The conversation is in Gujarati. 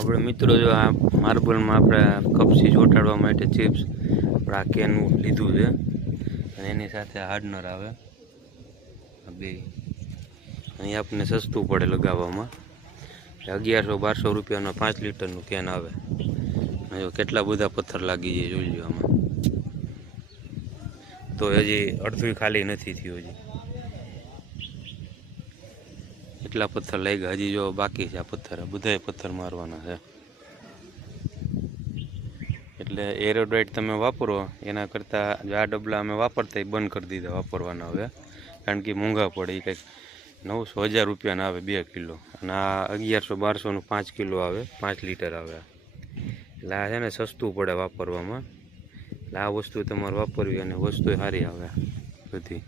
આપણે મિત્રો જો આ માર્બલમાં આપણે કપસી ચોંટાડવા માટે ચિપ્સ આપણે આ કેન લીધું છે અને એની સાથે હાર્ડનર આવે બે અહીં આપણને સસ્તું પડે લગાવવામાં. 1100-1200 રૂપિયાનો 5 લીટરનું કેન આવે. જો કેટલા બધા પથ્થર લાગી જાય જોઈ લો આમાં. તો હજી અડધું ખાલી નથી થયું, હજી એટલા પથ્થર લાગ્યા. હજી જો બાકી છે આ પથ્થર, બધાય પથ્થર મારવાના છે. એટલે એરોડાઇટ તમે વાપરો એના કરતાં જો આ ડબલા અમે વાપરતા એ બંધ કરી દીધા વાપરવાના હવે, કારણ કે મોંઘા પડે. એ કંઈક 900-1000 રૂપિયાના આવે 2 કિલો, અને આ 1100-1200નું 5 કિલો આવે, 5 લીટર આવે. એટલે આ છે ને સસ્તું પડે વાપરવામાં. એટલે આ વસ્તુ તમારે વાપરવી અને વસ્તુ સારી આવે બધી.